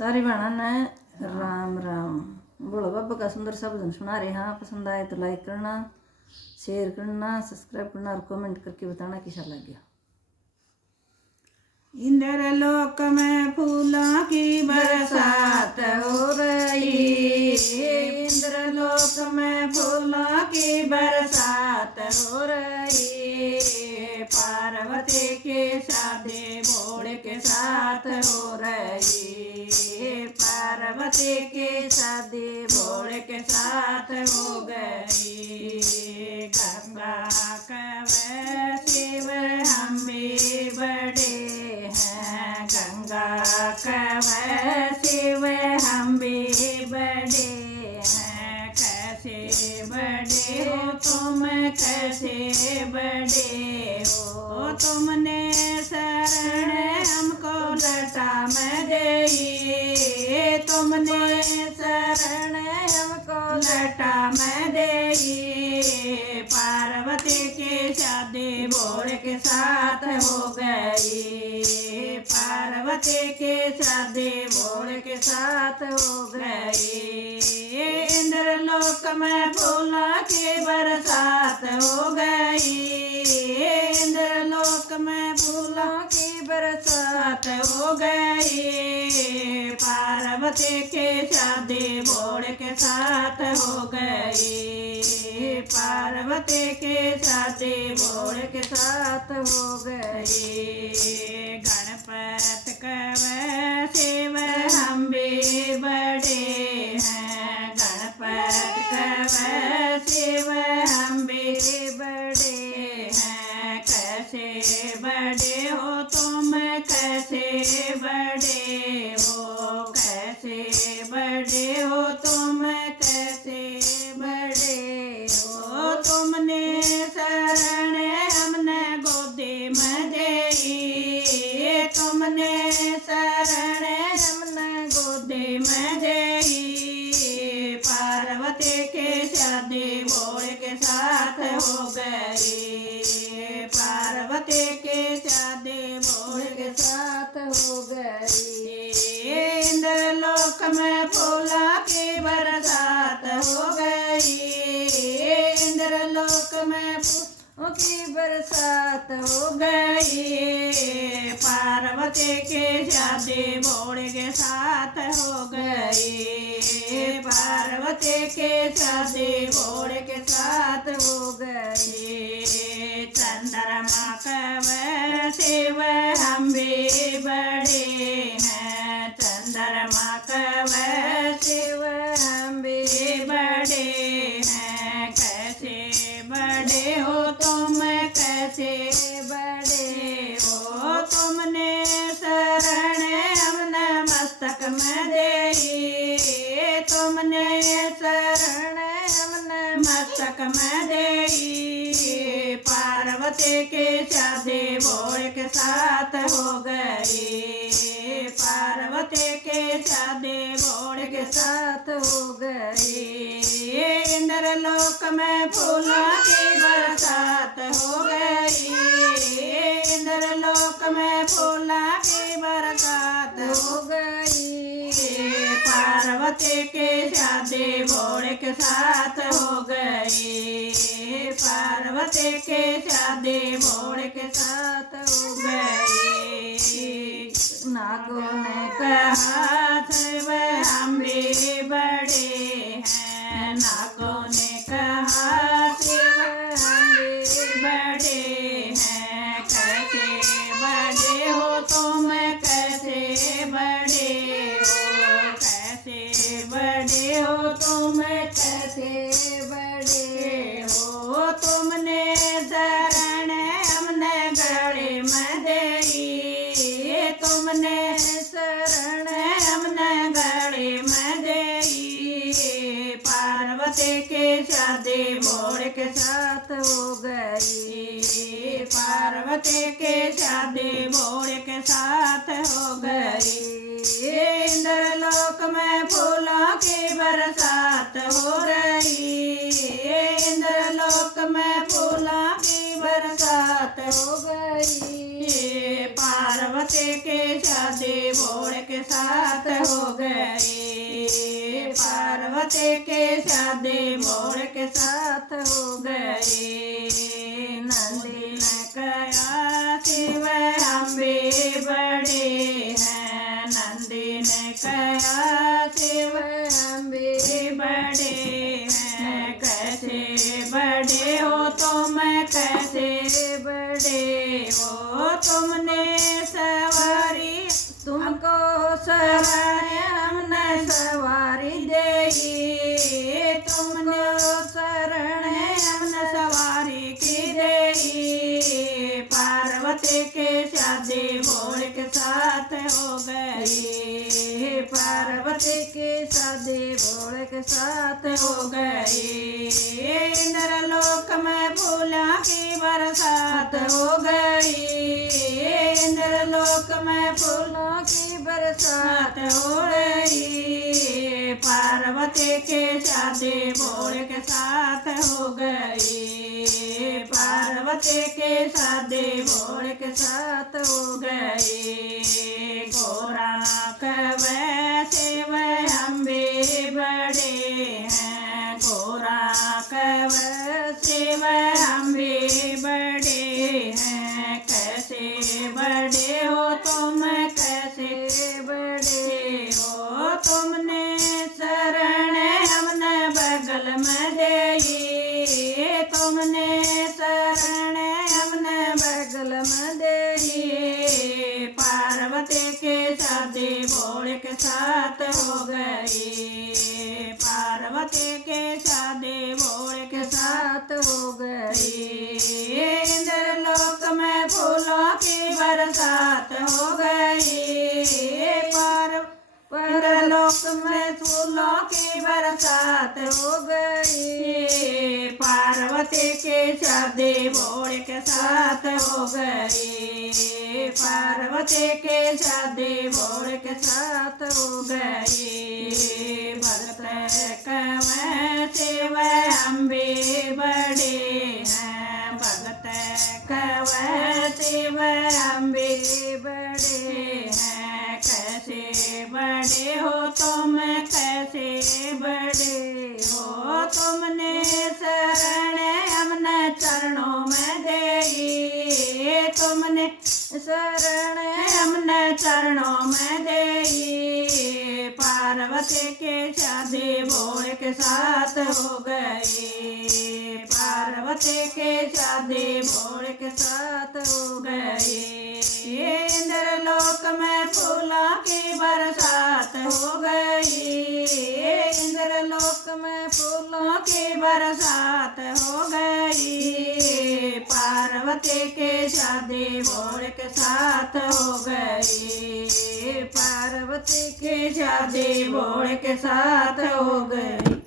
सारी बहना ने राम राम। बोलो बाबा का सुंदर सा भजन सुना रहे। हाँ, पसंद आए तो लाइक करना, शेयर करना, सब्सक्राइब करना और कमेंट करके बताना कैसा लग गया। इंद्र लोक में फूलों की बरसात हो रही, इंद्र लोक में फूलों की बरसात हो रही, पार्वती के शादी भोले के साथ हो रही, पार्वती की शादी भोले के साथ हो गई। गंगा कवै शिव हम भी बड़े हैं, गंगा कवै शिव हम भी बड़े हैं, कैसे बड़े हो तुम, कैसे बड़े हो तुमने शरण हमको लटा में देई, तुमने शरण हमको लटा में देई, पार्वती की शादी भोले के साथ हो गई, पार्वती की शादी भोले के साथ हो गई। इंद्र लोक में फूलों की बरसात हो गई, इंद्र लोक में फूलों की बरसात हो गई, पार्वती की शादी भोले के साथ हो गई, पार्वती की शादी भोले के साथ हो गई। गणपत कवै शिव हम भी बड़े हैं, गणपत कवै शिव हम भी बड़े हैं, कैसे बड़े हो तुम, कैसे बड़े हो, कैसे बड़े हो तुम, कैसे बड़े हो तुमने शरण हमने गोदी में देई, तुमने शरण हमने गोदी में देई, पार्वती के शादी भोले के साथ हो गई, पार्वती के शादी भोले के साथ हो गई। इंद्र लोक में फूलों की बरसात हो गई, इंद्र लोक में फूलों की बरसात हो गई, पार्वती की शादी भोले के साथ हो गई, पार्वती की शादी भोले के साथ हो गई। चंद्रमा कवै शिव हम भी बड़े हैं, चंद्रमा कवै शिव हम भी बड़े हैं, कैसे बड़े हो तुम, कैसे बड़े हो तुमने शरण हमने मस्तक में देई, तुमने शरण हमने मस्तक में देई, पार्वती की शादी भोले के साथ हो गई, पार्वती की शादी भोले के साथ हो गई। इंद्र लोक में फूलों की बरसात हो गई, इंद्र लोक में फूलों की बरसात हो गई, पार्वती की शादी भोले के साथ हो गई, पार्वती की शादी भोले के साथ हो गई। नागों ने कहा शिव हम भी बड़े हैं, नागों ने कहा शिव हम भी बड़े हैं, कैसे बड़े हो तुम, कैसे बड़े हो, कैसे बड़े हो तुम, कैसे बड़े हो तुमने शरण हमने गले में देई, तुमने शरण हमने गले में देई, पार्वती की शादी भोले के साथ हो गई, पार्वती की शादी भोले के साथ हो गई। इंद्र लोक में फूलों की बरसात हो रही, इंद्र लोक में फूलों की बरसात हो गई, पार्वती पार्वती की शादी भोले के साथ हो गई। पार्वती की शादी भोले के साथ हो गई। नंदी ने कहा शिव अम्बे बड़े हैं। नंदी ने कहा शिव अम्बे बड़े हैं। कैसे बड़े हो तुम, कैसे बड़े हो तुमने सवारी, तुमको सवारी हमने सवारी देई। तुमने शरण हमने सवारी की देई। पार्वती के शादी भोले के साथ हो गई। पार्वती की शादी भोले के साथ हो गई। इंद्रलोक में फूलों की बरसात हो गई। इंद्रलोक में फूलों की बरसात हो गई। पार्वती के शादी भोले के साथ हो गई। पार्वती के शादी भोले के साथ हो गई। गौरांक शिव अम्बे बड़े हैं। गौरांक शिव अम्बे बड़े हैं। कैसे बड़े हो तुम, कैसे बड़े हो तुमने शरण हमने बगल में देई। तुमने शरण हमने बगल में देई। पार्वती के शादी भोले के साथ हो गई। पार्वती के शादी भोले के साथ हो गई। इंद्रलोक में फूलों की बरसात हो गई। इंद्रलोक में फूलों की बरसात हो गई। पार्वती की शादी भोले के साथ हो गई। पार्वती की शादी भोले के साथ हो गई। भक्त कवि शिव अम्बे बड़े हैं। भक्त कवि शिव अम्बे बड़े हैं। कैसे बड़े हो तुम, कैसे बड़े हो तुमने शरण हमने चरणों में देई। तुमने शरण हमने चरणों में देई। पार्वती के शादी भोले के साथ हो गई। पार्वती के शादी भोले के साथ हो गई। इंद्रलोक में फूलों की बरसात हो गई। इंद्रलोक में फूलों की बरसात हो गई। पार्वती के शादी भोले के साथ हो गई। पार्वती की शादी भोले के साथ हो गई।